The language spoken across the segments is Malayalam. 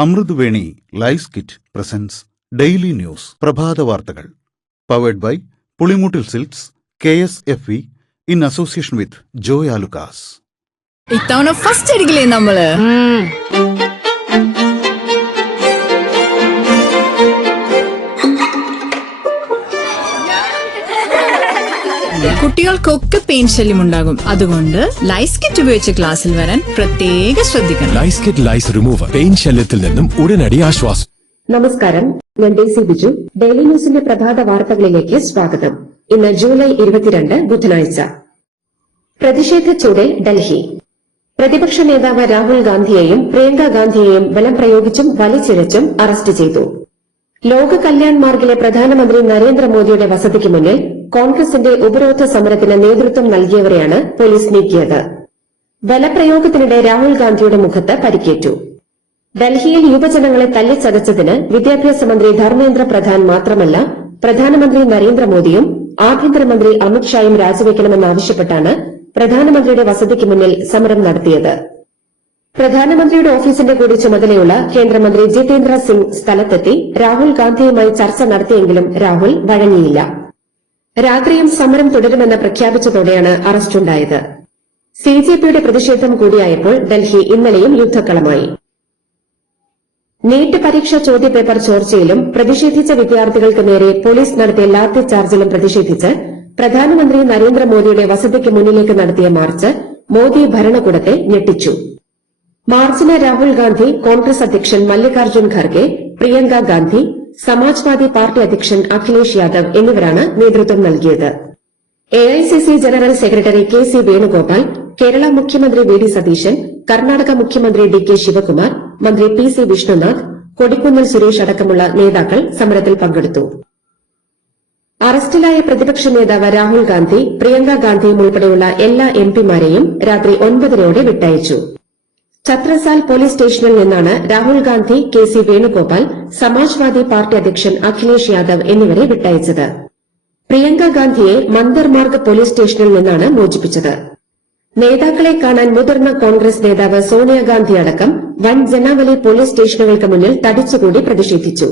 Amruthaveni lice kit presents daily news പ്രഭാത വാർത്തകൾ powered by Pulimoottil silks KSFE in association with Joy Alukkas. ഇത്തവണ ഫസ്റ്റ് അടിക്കില്ലേ നമ്മള്? കുട്ടികൾക്കൊക്കെ പെയിൻ ശല്യം ഉണ്ടാകും. അതുകൊണ്ട് ലൈസ് കിറ്റ് ഉപയോഗിച്ച് ക്ലാസ്സിൽ വരാൻ പ്രത്യേകം ശ്രദ്ധിക്കണം. ലൈസ് കിറ്റ് ലൈസ് റിമൂവർ പെയിൻ ശല്യത്തിൽ നിന്നും ഉടനടി ആശ്വാസം. നമസ്കാരം, ഞാൻ ഡേസി ബിജു. ഡെയിലി ന്യൂസിന്റെ പ്രഭാത വാർത്തകളിലേക്ക് സ്വാഗതം. ഇന്ന് ജൂലൈ 22 ബുധനാഴ്ച. പ്രതിഷേധ ചൂടിൽ ഡൽഹി. പ്രതിപക്ഷ നേതാവ് രാഹുൽ ഗാന്ധിയെയും പ്രിയങ്ക ഗാന്ധിയെയും ബലം പ്രയോഗിച്ചും വലിച്ചിഴച്ചും അറസ്റ്റ് ചെയ്തു. ലോക കല്യാൺ മാർഗിലെ പ്രധാനമന്ത്രി നരേന്ദ്രമോദിയുടെ വസതിക്ക് മുന്നിൽ കോൺഗ്രസിന്റെ ഉപരോധ സമരത്തിന് നേതൃത്വം നൽകിയവരെയാണ് പോലീസ് നീക്കിയത്. ബലപ്രയോഗത്തിനിടെ രാഹുൽ ഗാന്ധിയുടെ മുഖത്ത് പരിക്കേറ്റു. ഡൽഹിയിൽ യുവജനങ്ങളെ തല്ലിച്ചതച്ചതിന് വിദ്യാഭ്യാസ മന്ത്രി ധർമ്മേന്ദ്ര പ്രധാൻ മാത്രമല്ല, പ്രധാനമന്ത്രി നരേന്ദ്രമോദിയും ആഭ്യന്തരമന്ത്രി അമിത്ഷായും രാജിവെക്കണമെന്നാവശ്യപ്പെട്ടാണ് പ്രധാനമന്ത്രിയുടെ വസതിക്ക് മുന്നിൽ സമരം നടത്തിയത്. പ്രധാനമന്ത്രിയുടെ ഓഫീസിന്റെ കൂടി ചുമതലയുള്ള കേന്ദ്രമന്ത്രി ജിതേന്ദ്ര സിംഗ് സ്ഥലത്തെത്തി രാഹുൽ ഗാന്ധിയുമായി ചർച്ച നടത്തിയെങ്കിലും രാഹുൽ വഴങ്ങിയില്ല. രാത്രിയും സമരം തുടരുമെന്ന് പ്രഖ്യാപിച്ചതോടെയാണ് അറസ്റ്റുണ്ടായത്. CJPയുടെ പ്രതിഷേധം കൂടിയായപ്പോൾ ഡൽഹി ഇന്നലെയും യുദ്ധക്കളമായി. നീറ്റ് പരീക്ഷാ ചോദ്യപേപ്പർ ചോർച്ചയിലും പ്രതിഷേധിച്ച വിദ്യാർത്ഥികൾക്ക് നേരെ പോലീസ് നടത്തിയ ലാത്തി ചാർജിലും പ്രതിഷേധിച്ച് പ്രധാനമന്ത്രി നരേന്ദ്രമോദിയുടെ വസതിക്ക് മുന്നിലേക്ക് നടത്തിയ മാർച്ച് മോദി ഭരണകൂടത്തെ ഞെട്ടിച്ചു. മാർച്ചിന് രാഹുൽ ഗാന്ധി, കോൺഗ്രസ് അധ്യക്ഷൻ മല്ലികാർജ്ജുൻ ഖർഗെ, പ്രിയങ്ക ഗാന്ധി, സമാജ്വാദി പാർട്ടി അധ്യക്ഷൻ അഖിലേഷ് യാദവ് എന്നിവരാണ് നേതൃത്വം നൽകിയത്. AICC general secretary KC Venugopal, Kerala മുഖ്യമന്ത്രി VD സതീശൻ, കർണാടക മുഖ്യമന്ത്രി DK ശിവകുമാർ, മന്ത്രി PC വിഷ്ണുനാഥ്, കൊടിക്കുന്നിൽ സുരേഷ് അടക്കമുള്ള നേതാക്കൾ സമരത്തിൽ പങ്കെടുത്തു. അറസ്റ്റിലായ പ്രതിപക്ഷ നേതാവ് രാഹുൽ ഗാന്ധി, പ്രിയങ്ക ഗാന്ധിയും ഉൾപ്പെടെയുള്ള എല്ലാ MPമാരെയും രാത്രി 9:30 വിട്ടയച്ചു. ഛത്രസാൽ പോലീസ് സ്റ്റേഷനിൽ നിന്നാണ് രാഹുൽ ഗാന്ധി, KC വേണുഗോപാൽ, സമാജ്വാദി പാർട്ടി അധ്യക്ഷൻ അഖിലേഷ് യാദവ് എന്നിവരെ വിട്ടയച്ചത്. പ്രിയങ്ക ഗാന്ധിയെ മന്ദർമാർഗ് പോലീസ് സ്റ്റേഷനിൽ നിന്നാണ് മോചിപ്പിച്ചത്. നേതാക്കളെ കാണാൻ മുതിർന്ന കോൺഗ്രസ് നേതാവ് സോണിയാഗാന്ധി അടക്കം വൻ ജനാവലി പോലീസ് സ്റ്റേഷനുകൾക്ക് മുന്നിൽ തടിച്ചുകൂടി പ്രതിഷേധിച്ചു.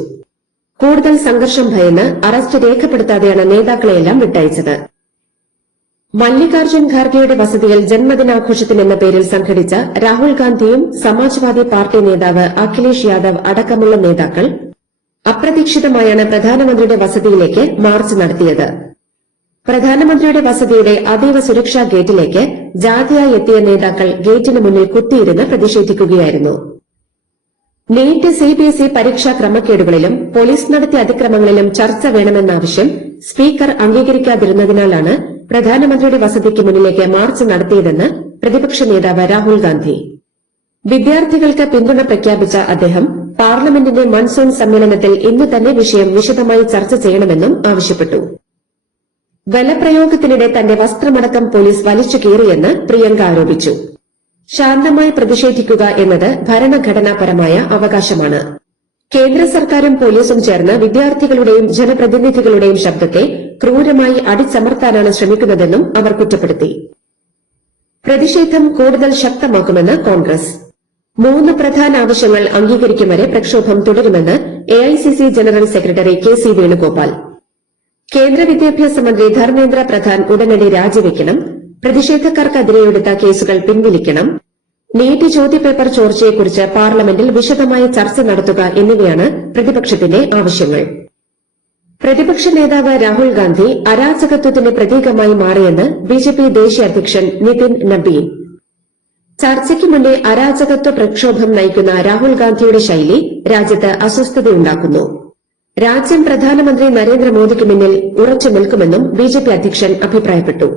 കൂടുതൽ സംഘർഷം ഭയന്ന് അറസ്റ്റ് രേഖപ്പെടുത്താതെയാണ് നേതാക്കളെയെല്ലാം വിട്ടയച്ചത്. മല്ലികാർജ്ജുൻ ഖാർഗെയുടെ വസതിയിൽ ജന്മദിനാഘോഷത്തിനെന്ന പേരിൽ സംഘടിച്ച രാഹുൽ ഗാന്ധിയും സമാജ്വാദി പാർട്ടി നേതാവ് അഖിലേഷ് യാദവ് അടക്കമുള്ള നേതാക്കൾ അപ്രതീക്ഷിതമായാണ് പ്രധാനമന്ത്രിയുടെ വസതിയിലേക്ക് മാർച്ച് നടത്തിയത്. പ്രധാനമന്ത്രിയുടെ വസതിയുടെ അതീവ സുരക്ഷാ ഗേറ്റിലേക്ക് ജാഥയായി എത്തിയ നേതാക്കൾ ഗേറ്റിന് മുന്നിൽ കുത്തിയിരുന്ന് പ്രതിഷേധിക്കുകയായിരുന്നു. നീറ്റ് CBSE പരീക്ഷാ ക്രമക്കേടുകളിലും പോലീസ് നടത്തിയ അതിക്രമങ്ങളിലും ചർച്ച വേണമെന്ന ആവശ്യം സ്പീക്കർ അംഗീകരിക്കാതിരുന്നതിനാലാണ് പ്രധാനമന്ത്രിയുടെ വസതിക്ക് മുന്നിലേക്ക് മാർച്ച് നടത്തിയതെന്ന് പ്രതിപക്ഷ നേതാവ് രാഹുൽ ഗാന്ധി. വിദ്യാർത്ഥികൾക്ക് പിന്തുണ പ്രഖ്യാപിച്ച അദ്ദേഹം പാർലമെന്റിന്റെ മൺസൂൺ സമ്മേളനത്തിൽ ഇന്ന് തന്നെ വിഷയം വിശദമായി ചർച്ച ചെയ്യണമെന്നും ആവശ്യപ്പെട്ടു. ബലപ്രയോഗത്തിനിടെ തന്റെ വസ്ത്രമടക്കം പോലീസ് വലിച്ചു കീറിയെന്ന് പ്രിയങ്ക ആരോപിച്ചു. ശാന്തമായി പ്രതിഷേധിക്കുക എന്നത് ഭരണഘടനാപരമായ അവകാശമാണ്. കേന്ദ്ര സർക്കാരും പോലീസും ചേർന്ന് വിദ്യാർത്ഥികളുടെയും ജനപ്രതിനിധികളുടെയും ശബ്ദത്തെ ക്രൂരമായി അടിച്ചമർത്താനാണ് ശ്രമിക്കുന്നതെന്നും അവർ കുറ്റപ്പെടുത്തി. പ്രതിഷേധം കൂടുതൽ ശക്തമാക്കുമെന്ന് കോൺഗ്രസ്. 3 പ്രധാന ആവശ്യങ്ങൾ അംഗീകരിക്കും വരെ പ്രക്ഷോഭം തുടരുമെന്ന് AICC general secretary KC Venugopal. കേന്ദ്ര വിദ്യാഭ്യാസ മന്ത്രി ധർമ്മേന്ദ്ര പ്രധാൻ ഉടനടി രാജിവെക്കണം, പ്രതിഷേധക്കാർക്കെതിരെ എടുത്ത കേസുകൾ പിൻവലിക്കണം, നീറ്റ് ചോദ്യപേപ്പർ ചോർച്ചയെക്കുറിച്ച് പാർലമെന്റിൽ വിശദമായ ചർച്ച നടത്തുക എന്നിവയാണ് പ്രതിപക്ഷത്തിന്റെ ആവശ്യങ്ങൾ. പ്രതിപക്ഷ നേതാവ് രാഹുൽ ഗാന്ധി അരാജകത്വത്തിന്റെ പ്രതീകമായി മാറിയെന്ന് BJP ദേശീയ അധ്യക്ഷൻ നിതിൻ നബീൻ. ചർച്ചയ്ക്ക് മുന്നേ അരാജകത്വ പ്രക്ഷോഭം നയിക്കുന്ന രാഹുൽ ഗാന്ധിയുടെ ശൈലി രാജ്യത്ത് അസ്വസ്ഥതയുണ്ടാക്കുന്നു. രാജ്യം പ്രധാനമന്ത്രി നരേന്ദ്രമോദിക്ക് മുന്നിൽ ഉറച്ചു നിൽക്കുമെന്നും BJP അധ്യക്ഷൻ അഭിപ്രായപ്പെട്ടു.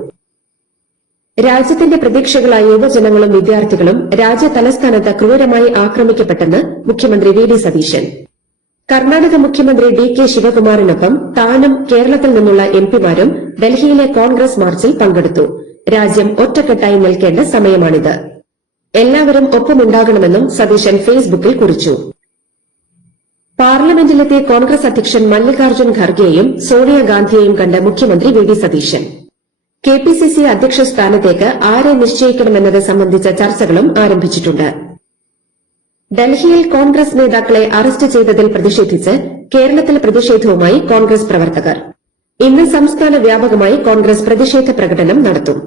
രാജ്യത്തിന്റെ പ്രതീക്ഷകളായ യുവജനങ്ങളും വിദ്യാർത്ഥികളും രാജ്യ തലസ്ഥാനത്ത് ക്രൂരമായി ആക്രമിക്കപ്പെട്ടെന്ന് മുഖ്യമന്ത്രി VD സതീശൻ. കർണാടക മുഖ്യമന്ത്രി DK ശിവകുമാറിനൊപ്പം താനും കേരളത്തിൽ നിന്നുള്ള MPമാരും ഡൽഹിയിലെ കോൺഗ്രസ് മാർച്ചിൽ പങ്കെടുത്തു. രാജ്യം ഒറ്റക്കെട്ടായി നിൽക്കേണ്ട സമയമാണിത്. എല്ലാവരും ഒപ്പമുണ്ടാകണമെന്നും സതീശൻ ഫേസ്ബുക്കിൽ കുറിച്ചു. പാർലമെന്റിലെത്തിയ കോൺഗ്രസ് അധ്യക്ഷൻ മല്ലികാർജ്ജുൻ ഖർഗെയും സോണിയാഗാന്ധിയെയും കണ്ട് മുഖ്യമന്ത്രി VD സതീശൻ. KPCC അധ്യക്ഷ സ്ഥാനത്തേക്ക് ആരെ നിശ്ചയിക്കണമെന്നത് സംബന്ധിച്ച ചർച്ചകളും ആരംഭിച്ചിട്ടുണ്ട്. ഡൽഹിയിൽ കോൺഗ്രസ് നേതാക്കളെ അറസ്റ്റ് ചെയ്തതിൽ പ്രതിഷേധിച്ച് കേരളത്തിൽ പ്രതിഷേധവുമായി കോൺഗ്രസ് പ്രവർത്തകർ. ഇന്ന് സംസ്ഥാന വ്യാപകമായി കോൺഗ്രസ് പ്രതിഷേധ പ്രകടനം നടത്തും.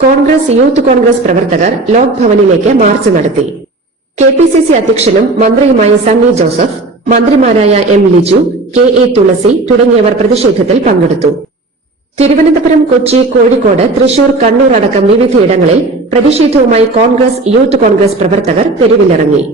കോൺഗ്രസ് യൂത്ത് കോൺഗ്രസ് പ്രവർത്തകർ ലോക് ഭവനിലേക്ക് മാർച്ച് നടത്തി. കെപിസിസി അധ്യക്ഷനും മന്ത്രിയുമായ സണ്ണി ജോസഫ്, മന്ത്രിമാരായ എം ലിജു, കെ.എ. തുളസി തുടങ്ങിയവർ പ്രതിഷേധത്തിൽ പങ്കെടുത്തു. തിരുവനന്തപുരം, കൊച്ചി, കോഴിക്കോട്, തൃശൂർ, കണ്ണൂർ അടക്കം വിവിധയിടങ്ങളിൽ പ്രതിഷേധവുമായി കോൺഗ്രസ് യൂത്ത് കോൺഗ്രസ് പ്രവർത്തകർ തെരുവിലിറങ്ങി.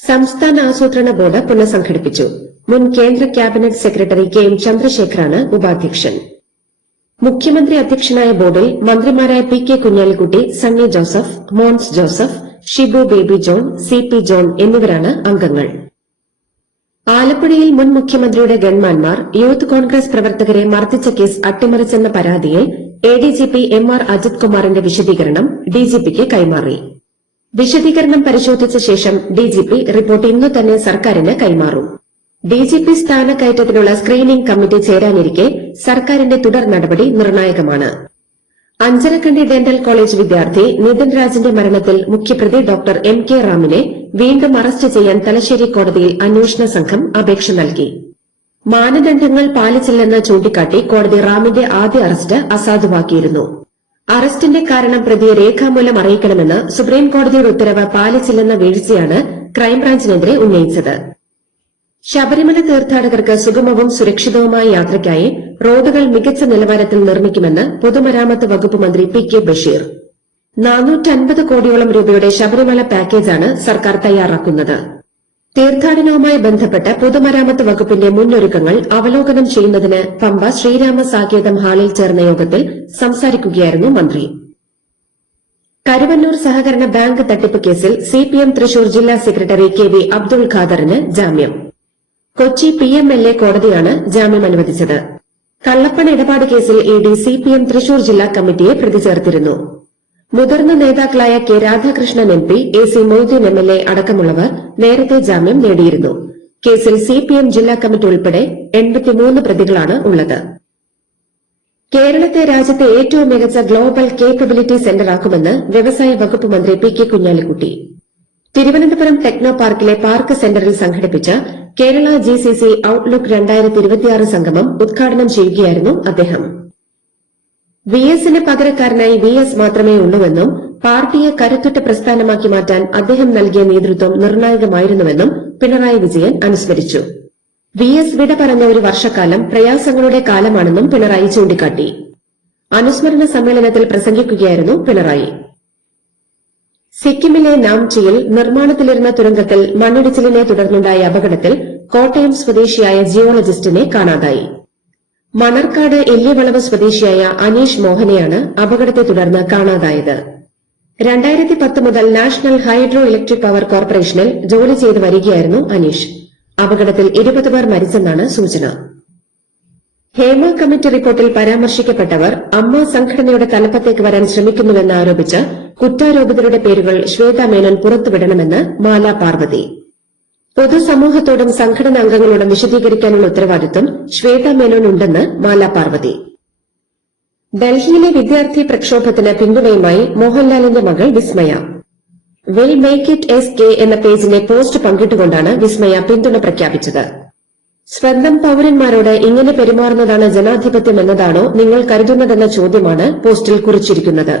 സംസ്ഥാന ആസൂത്രണ ബോർഡ് പുനഃസംഘടിപ്പിച്ചു. മുൻ കേന്ദ്ര ക്യാബിനറ്റ് സെക്രട്ടറി കെ എം ചന്ദ്രശേഖറാണ് ഉപാധ്യക്ഷൻ. മുഖ്യമന്ത്രി അധ്യക്ഷനായ ബോർഡിൽ മന്ത്രിമാരായ P K Kunhalikutty, Sunny Joseph, Mons Joseph, Shibu baby John, C P John എന്നിവരാണ് അംഗങ്ങൾ. ആലപ്പുഴയിൽ മുൻ മുഖ്യമന്ത്രിയുടെ ഗൺമാൻമാർ യൂത്ത് കോൺഗ്രസ് പ്രവർത്തകരെ മർദ്ദിച്ച കേസ് അട്ടിമറിച്ചെന്ന പരാതിയിൽ എഡിജിപി എം ആർ അജിത് കുമാറിന്റെ വിശദീകരണം ഡിജിപിക്ക് കൈമാറി. വിശദീകരണം പരിശോധിച്ച ശേഷം ഡിജിപി റിപ്പോർട്ട് ഇന്നു തന്നെ സർക്കാരിന് കൈമാറും. ഡിജിപി സ്ഥാനക്കയറ്റത്തിനുള്ള സ്ക്രീനിംഗ് കമ്മിറ്റി ചേരാനിരിക്കെ സർക്കാരിന്റെ തുടർ നടപടി നിർണായകമാണ്. അഞ്ചരക്കണ്ടി ഡെന്റൽ കോളേജ് വിദ്യാർത്ഥി നിതിൻ രാജിന്റെ മരണത്തിൽ മുഖ്യപ്രതി ഡോക്ടർ എം കെ റാമിനെ വീണ്ടും അറസ്റ്റ് ചെയ്യാൻ തലശ്ശേരി കോടതിയിൽ അന്വേഷണ സംഘം അപേക്ഷ നൽകി. മാനദണ്ഡങ്ങൾ പാലിച്ചില്ലെന്ന് ചൂണ്ടിക്കാട്ടി കോടതി റാമിന്റെ ആദ്യ അറസ്റ്റ് അസാധുവാക്കിയിരുന്നു. അറസ്റ്റിന്റെ കാരണം പ്രതിയെ രേഖാമൂലം അറിയിക്കണമെന്ന് സുപ്രീംകോടതിയുടെ ഉത്തരവ് പാലിച്ചില്ലെന്ന വീഴ്ചയാണ് ക്രൈംബ്രാഞ്ചിനെതിരെ ഉന്നയിച്ചത്. ശബരിമല തീർത്ഥാടകർക്ക് സുഗമവും സുരക്ഷിതവുമായ യാത്രയ്ക്കായി റോഡുകൾ മികച്ച നിലവാരത്തിൽ നിർമ്മിക്കുമെന്ന് പൊതുമരാമത്ത് വകുപ്പ് മന്ത്രി പി കെ ബഷീർ. 450 കോടിയോളം രൂപയുടെ ശബരിമല പാക്കേജാണ് സർക്കാർ തയ്യാറാക്കുന്നത്. തീർത്ഥാടനവുമായി ബന്ധപ്പെട്ട് പൊതുമരാമത്ത് വകുപ്പിന്റെ മുന്നൊരുക്കങ്ങൾ അവലോകനം ചെയ്യുന്നതിന് പമ്പ ശ്രീരാമ സാകേതം ഹാളിൽ ചേർന്ന യോഗത്തിൽ സംസാരിക്കുകയായിരുന്നു മന്ത്രി. കരുവന്നൂർ സഹകരണ ബാങ്ക് തട്ടിപ്പ് കേസിൽ സിപിഎം തൃശൂർ ജില്ലാ സെക്രട്ടറി കെ വി അബ്ദുൾ ഖാദറിന് ജാമ്യം. കൊച്ചി PMLA കോടതിയാണ് ജാമ്യം അനുവദിച്ചത്. കള്ളപ്പണ ഇടപാട് കേസിൽ ഇഡി സിപിഎം തൃശൂർ ജില്ലാ കമ്മിറ്റിയെ പ്രതി ചേർത്തിരുന്നു. മുതിർന്ന നേതാക്കളായ K Radhakrishnan MP, AC Moideen MLA അടക്കമുള്ളവർ നേരത്തെ ജാമ്യം നേടിയിരുന്നു. കേസിൽ സിപിഎം ജില്ലാ കമ്മിറ്റി ഉൾപ്പെടെ 83 പ്രതികളാണ് ഉള്ളത്. കേരളത്തെ രാജ്യത്തെ ഏറ്റവും മികച്ച ഗ്ലോബൽ കേപ്പബിലിറ്റി സെന്ററാക്കുമെന്ന് വ്യവസായ വകുപ്പ് മന്ത്രി P K Kunhalikutty. Thiruvananthapuram techno പാർക്കിലെ പാർക്ക് സെന്ററിൽ സംഘടിപ്പിച്ച കേരള GCC ഔട്ട്ലുക്ക് 2026 സംഗമം ഉദ്ഘാടനം ചെയ്യുകയായിരുന്നു അദ്ദേഹം. VSന് പകരക്കാരനായി VS മാത്രമേ ഉള്ളൂവെന്നും പാർട്ടിയെ കരുത്തുറ്റ പ്രസ്ഥാനമാക്കി മാറ്റാൻ അദ്ദേഹം നൽകിയ നേതൃത്വം നിർണായകമായിരുന്നുവെന്നും പിണറായി വിജയൻ അനുസ്മരിച്ചു. VS വിട പറഞ്ഞ ഒരു വർഷക്കാലം പ്രയാസങ്ങളുടെ കാലമാണെന്നും പിണറായി ചൂണ്ടിക്കാട്ടി. അനുസ്മരണ സമ്മേളനത്തിൽ പ്രസംഗിക്കുകയായിരുന്നു പിണറായി. സിക്കിമിലെ നാംചിയിൽ നിർമ്മാണത്തിലിരുന്ന തുരങ്കത്തിൽ മണ്ണിടിച്ചിലിനെ തുടർന്നുണ്ടായ അപകടത്തിൽ കോട്ടയം സ്വദേശിയായ ജിയോളജിസ്റ്റിനെ കാണാതായി. മണർക്കാട് എല്ലിവളവ് സ്വദേശിയായ അനീഷ് മോഹനെയാണ് അപകടത്തെ തുടർന്ന് കാണാതായത്. 2010 മുതൽ നാഷണൽ ഹൈഡ്രോ ഇലക്ട്രിക് പവർ കോർപ്പറേഷനിൽ ജോലി ചെയ്തു വരികയായിരുന്നു അനീഷ്. അപകടത്തിൽ 20 പേർ മരിച്ചെന്നാണ് സൂചന. ഹേമ കമ്മിറ്റി റിപ്പോർട്ടിൽ പരാമർശിക്കപ്പെട്ടവർ അമ്മ സംഘടനയുടെ തലപ്പത്തേക്ക് വരാൻ ശ്രമിക്കുന്നുവെന്ന് ആരോപിച്ച് കുറ്റാരോപിതരുടെ പേരുകൾ ശ്വേതാ മേനോൻ പുറത്തുവിടണമെന്ന് മാല പാർവതി. പൊതുസമൂഹത്തോടും സംഘടനാ അംഗങ്ങളോടും വിശദീകരിക്കാനുള്ള ഉത്തരവാദിത്വം ശ്വേതാ മേനോൻ ഉണ്ടെന്ന് മാല പാർവതി. ഡൽഹിയിലെ വിദ്യാർത്ഥി പ്രക്ഷോഭത്തിന് പിന്തുണയുമായി മോഹൻലാലിന്റെ മകൾ വിസ്മയ. വിൽ മേക്ക് ഇറ്റ് SK എന്ന പേജിന്റെ പോസ്റ്റ് പങ്കിട്ടുകൊണ്ടാണ് വിസ്മയ പിന്തുണ പ്രഖ്യാപിച്ചത്. സ്വന്തം പൌരന്മാരോട് ഇങ്ങനെ പെരുമാറുന്നതാണ് ജനാധിപത്യം എന്നതാണോ നിങ്ങൾ കരുതുന്നതെന്ന ചോദ്യമാണ് പോസ്റ്റിൽ കുറിച്ചിരിക്കുന്നത്.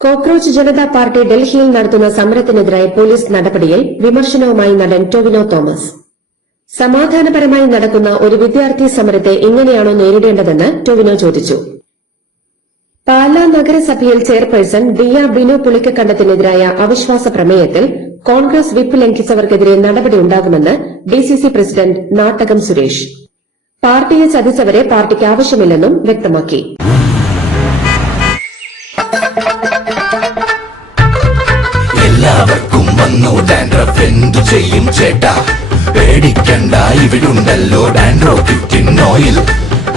കോക്രോച്ച് ജനതാ പാർട്ടി ഡൽഹിയിൽ നടത്തുന്ന സമരത്തിനെതിരായ പോലീസ് നടപടിയിൽ വിമർശനവുമായി നടൻ ടൊവിനോ തോമസ്. സമാധാനപരമായി നടക്കുന്ന ഒരു വിദ്യാർത്ഥി സമരത്തെ ഇങ്ങനെയാണോ നേരിടേണ്ടതെന്ന് ടൊവിനോ ചോദിച്ചു. പാലാ നഗരസഭയിൽ ചെയർപേഴ്സൺ ദിയ ബിനു പുളിക്കക്കണ്ടത്തിനെതിരായ അവിശ്വാസ പ്രമേയത്തിൽ കോൺഗ്രസ് വിപ്പ് ലംഘിച്ചവർക്കെതിരെ നടപടിയുണ്ടാകുമെന്ന് DCC പ്രസിഡന്റ് നാട്ടകം സുരേഷ്. പാർട്ടിയെ ചതിച്ചവരെ പാർട്ടിക്ക് ആവശ്യമില്ലെന്നും വ്യക്തമാക്കി. എല്ലാവർക്കും വന്നു ഡാൻഡ്രഫ് എന്തു ചെയ്യും ചേട്ടാ? പേടിക്കണ്ട, ഇവിടുണ്ടല്ലോ ഡാൻഡ്രോക്കിൻ ഓയിൽ.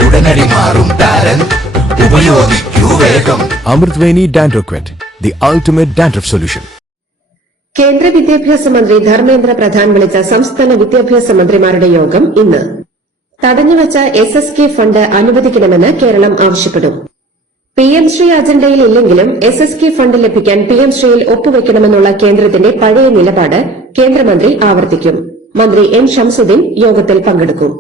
ഉടനടി മാറും താരൻ, ഉപയോഗിക്കൂ വേഗം. അമൃത്വേനി ഡാൻഡ്രോക്വെറ്റ്, ദി അൾട്ടിമേറ്റ് ഡാൻഡ്രഫ് സൊല്യൂഷൻ. കേന്ദ്ര വിദ്യാഭ്യാസ മന്ത്രി ധർമ്മേന്ദ്ര പ്രധാൻ വിളിച്ച സംസ്ഥാന വിദ്യാഭ്യാസ മന്ത്രിമാരുടെ യോഗം ഇന്ന്. തടഞ്ഞുവച്ച SSK ഫണ്ട് അനുവദിക്കണമെന്ന് കേരളം ആവശ്യപ്പെടും. PM ശ്രീ അജണ്ടയിൽ ഇല്ലെങ്കിലും SSK ഫണ്ട് ലഭിക്കാൻ PM ശ്രീയിൽ ഒപ്പുവെക്കണമെന്നുള്ള കേന്ദ്രത്തിന്റെ പഴയ നിലപാട് കേന്ദ്രമന്ത്രി ആവർത്തിക്കും. മന്ത്രി N ഷംസുദ്ദീൻ യോഗത്തിൽ പങ്കെടുക്കും.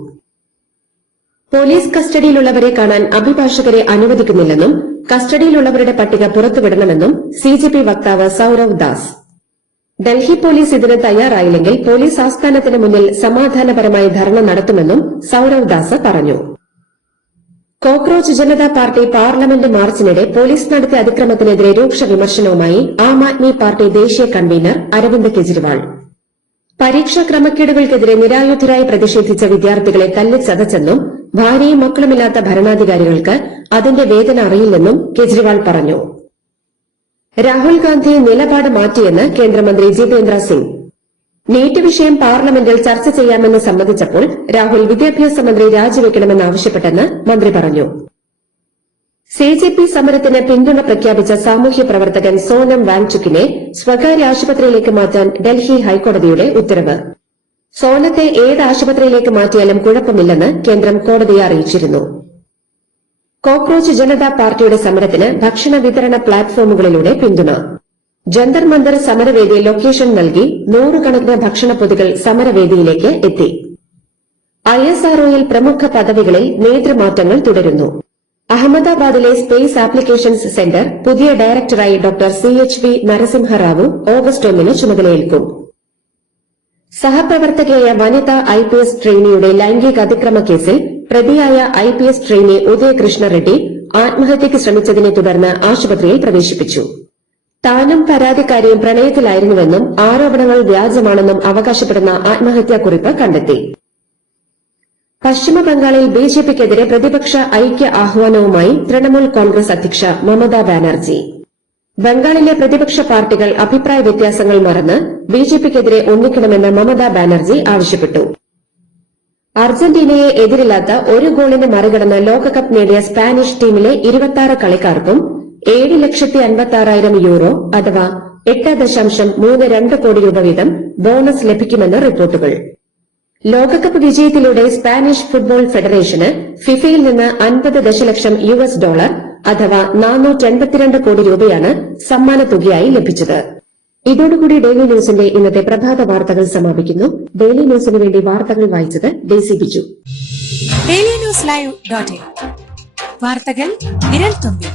പോലീസ് കസ്റ്റഡിയിലുള്ളവരെ കാണാൻ അഭിഭാഷകരെ അനുവദിക്കുന്നില്ലെന്നും കസ്റ്റഡിയിലുള്ളവരുടെ പട്ടിക പുറത്തുവിടണമെന്നും CJP വക്താവ് സൌരവ് ദാസ്. ഡൽഹി പോലീസ് ഇതിന് തയ്യാറായില്ലെങ്കിൽ പോലീസ് ആസ്ഥാനത്തിന് മുന്നിൽ സമാധാനപരമായി ധർണ നടത്തുമെന്നും സൌരവ് ദാസ് പറഞ്ഞു. കോക്രോച്ച് ജനതാ പാർട്ടി പാർലമെന്റ് മാർച്ചിനിടെ പോലീസ് നടത്തിയ അതിക്രമത്തിനെതിരെ രൂക്ഷ വിമർശനവുമായി ആം ആദ്മി പാർട്ടി ദേശീയ കൺവീനർ അരവിന്ദ് കെജ്രിവാൾ. പരീക്ഷാ ക്രമക്കേടുകൾക്കെതിരെ നിരായുധരായി പ്രതിഷേധിച്ച വിദ്യാർത്ഥികളെ തല്ലിച്ചതച്ചെന്നും ഭാര്യയും മക്കളുമില്ലാത്ത ഭരണാധികാരികൾക്ക് അതിന്റെ വേദന അറിയില്ലെന്നും കെജ്രിവാൾ പറഞ്ഞു. രാഹുൽ ഗാന്ധി നിലപാട് മാറ്റിയെന്ന് കേന്ദ്രമന്ത്രി ജിതേന്ദ്ര സിംഗ്. നീറ്റ് വിഷയം പാർലമെന്റിൽ ചർച്ച ചെയ്യാമെന്ന് സമ്മതിച്ചപ്പോൾ രാഹുൽ വിദ്യാഭ്യാസ മന്ത്രി രാജിവെക്കണമെന്നാവശ്യപ്പെട്ടെന്ന് മന്ത്രി പറഞ്ഞു. CJP സമരത്തിന് പിന്തുണ പ്രഖ്യാപിച്ച സാമൂഹ്യ പ്രവർത്തകൻ സോനം വാങ്ചുക്കിനെ സ്വകാര്യ ആശുപത്രിയിലേക്ക് മാറ്റാൻ ഡൽഹി ഹൈക്കോടതിയുടെ ഉത്തരവ്. സോനത്തെ ഏത് ആശുപത്രിയിലേക്ക് മാറ്റിയാലും കുഴപ്പമില്ലെന്ന് കേന്ദ്രം കോടതിയെ അറിയിച്ചിരുന്നു. കോക്രോച്ച് ജനതാ പാർട്ടിയുടെ സമരത്തിന് ഭക്ഷണ വിതരണ പ്ലാറ്റ്ഫോമുകളിലൂടെ പിന്തുണ. ജന്തർ മന്ദർ സമരവേദി ലൊക്കേഷൻ നൽകി നൂറുകണക്കിന് ഭക്ഷണപ്പൊതികൾ സമരവേദിയിലേക്ക് എത്തി. ISROയിൽ പ്രമുഖ പദവികളിൽ നേതൃമാറ്റങ്ങൾ തുടരുന്നു. അഹമ്മദാബാദിലെ സ്പേസ് ആപ്ലിക്കേഷൻസ് സെന്റർ പുതിയ ഡയറക്ടറായി ഡോക്ടർ CHV നരസിംഹറാവു ഓഗസ്റ്റ് 1 ചുമതലയേൽക്കും. സഹപ്രവർത്തകയായ വനിതാ IPS ട്രെയിനിയുടെ ലൈംഗിക അതിക്രമ കേസിൽ പ്രതിയായ IPS ട്രെയിനി ഉദയകൃഷ്ണ റെഡ്ഡി ആത്മഹത്യയ്ക്ക് ശ്രമിച്ചതിനെ തുടർന്ന് ആശുപത്രിയിൽ പ്രവേശിപ്പിച്ചു. താനും പരാതിക്കാരിയും പ്രണയത്തിലായിരുന്നുവെന്നും ആരോപണങ്ങൾ വ്യാജമാണെന്നും അവകാശപ്പെടുന്ന ആത്മഹത്യാക്കുറിപ്പ് കണ്ടെത്തി. പശ്ചിമബംഗാളിൽ BJPക്കെതിരെ പ്രതിപക്ഷ ഐക്യ ആഹ്വാനവുമായി തൃണമൂൽ കോൺഗ്രസ് അധ്യക്ഷ മമതാ ബാനർജി. ബംഗാളിലെ പ്രതിപക്ഷ പാർട്ടികൾ അഭിപ്രായ വ്യത്യാസങ്ങൾ മറന്ന് BJPക്കെതിരെ ഒന്നിക്കണമെന്ന് മമതാ ബാനർജി ആവശ്യപ്പെട്ടു. അർജന്റീനയെ എതിരില്ലാത്ത ഒരു ഗോളിന് മറികടന്ന് ലോകകപ്പ് നേടിയ സ്പാനിഷ് ടീമിലെ 26 കളിക്കാർക്കും 7,56,000 യൂറോ അഥവാ 8.32 കോടി രൂപ വീതം ബോണസ് ലഭിക്കുമെന്ന് റിപ്പോർട്ടുകൾ. ലോകകപ്പ് വിജയത്തിലൂടെ സ്പാനിഷ് ഫുട്ബോൾ ഫെഡറേഷന് ഫിഫയിൽ നിന്ന് $50 ദശലക്ഷം അഥവാ 482 കോടി രൂപയാണ് സമ്മാനത്തുകയായി ലഭിച്ചത്. ഇതോടുകൂടി ഡെയിലി ന്യൂസിന്റെ ഇന്നത്തെ പ്രഭാത വാർത്തകൾ സമാപിക്കുന്നു. ഡെയിലി ന്യൂസിന് വേണ്ടി വാർത്തകൾ വായിച്ചത് ഡെയ്സി ബിജു. ഡെയിലി ന്യൂസ് ലൈവ്.in വാർത്തകൾ വിരൽ തുമ്പിൽ.